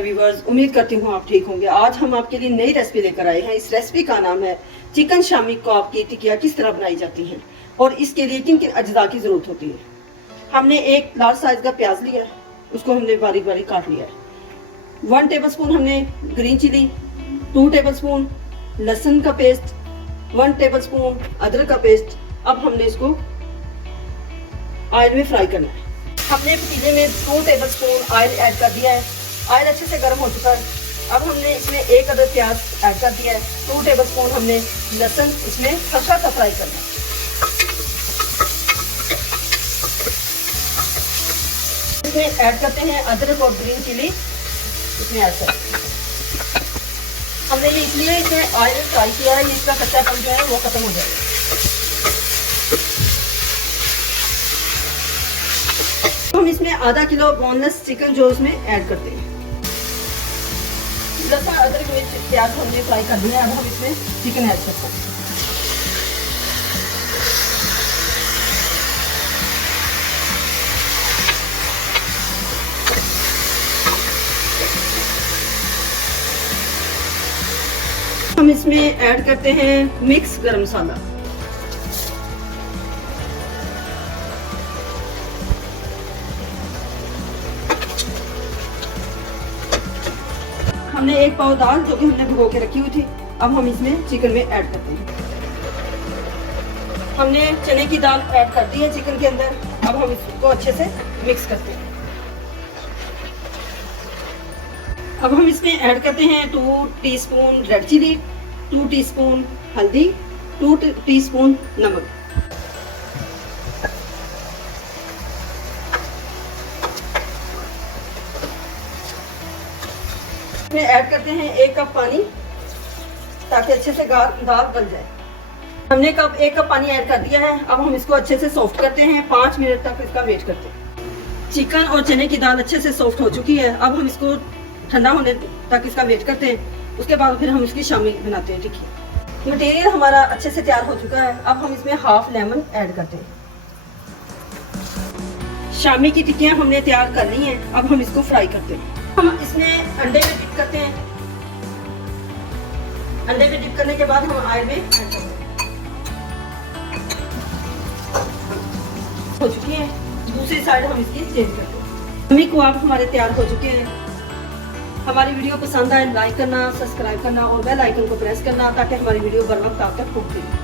Viewers, उम्मीद करती हूँ आप ठीक होंगे। आज हम आपके लिए नई रेसिपी लेकर आए हैं। इस रेसिपी का नाम है चिकन शामी कबाब की टिकिया किस तरह बनाई जाती हैं और इसके लिए किन किन अज्जा की जरूरत होती है। हमने एक लार्ज साइज का प्याज लिया है, उसको हमने बारीक बारीक काट लिया है। 1 टेबलस्पून हमने ग्रीन चिली, 2 टेबलस्पून लहसुन का पेस्ट, 1 टेबलस्पून अदरक का पेस्ट। अब हमने इसको ऑयल में फ्राई करना है। हमने पतीले में 2 टेबलस्पून ऑयल ऐड कर दिया है। ऑयल अच्छे से गर्म हो चुका है। अब हमने इसमें 1 अदद प्याज ऐड कर दिया है। 2 टेबलस्पून हमने लहसुन इसमें हल्का सा फ्राई करना है। इसमें ऐड करते हैं अदरक और ग्रीन चिली, इसमें ऐड करते हैं। हमने ये इसलिए इसमें ऑयल फ्राई किया है, इसका कच्चापन जो है वो खत्म हो जाएगा। हम इसमें आधा किलो बोनलेस चिकन जो इसमें ऐड करते हैं। लहसुन अदरक मिर्च प्याज हमने फ्राई कर दिया है। अब हम इसमें चिकन ऐड करते हैं। हम इसमें ऐड करते हैं मिक्स गरम मसाला। हमने 1 पाव दाल जो कि हमने भिगो के रखी हुई थी, अब हम इसमें चिकन में ऐड करते हैं। हमने चने की दाल ऐड कर दी है चिकन के अंदर। अब हम इसको अच्छे से मिक्स करते हैं। अब हम इसमें ऐड करते हैं 2 टीस्पून रेड चिली, 2 टीस्पून हल्दी, 2 टीस्पून नमक। इसमें ऐड करते हैं 1 कप पानी ताकि अच्छे से दाल गल जाए। हमने 1 कप पानी ऐड कर दिया है। अब हम इसको अच्छे से सॉफ्ट करते हैं। 5 मिनट तक इसका वेट करते हैं। चिकन और चने की दाल अच्छे से सॉफ्ट हो चुकी है। अब हम इसको ठंडा होने तक इसका वेट करते हैं। उसके बाद फिर हम इसकी शामी बनाते हैं टिक्की। मटेरियल हमारा अच्छे से तैयार हो चुका है। अब हम इसमें हाफ लेमन ऐड करते हैं। शामी की टिक्कियाँ हमने तैयार कर ली हैं। अब हम इसको फ्राई करते हैं। हम इसमें अंडे में डिप करते हैं। अंडे में डिप करने के बाद हम ऑयल में ऐड करते हैं। हो चुकी है। दूसरी साइड हम इसकी चेंज करते हैं। शामी कबाब हमारे तैयार हो चुके हैं। हमारी वीडियो पसंद आए लाइक करना, सब्सक्राइब करना और बेल आइकन को प्रेस करना ताकि हमारी वीडियो बर वक्त आप तक पहुंचे।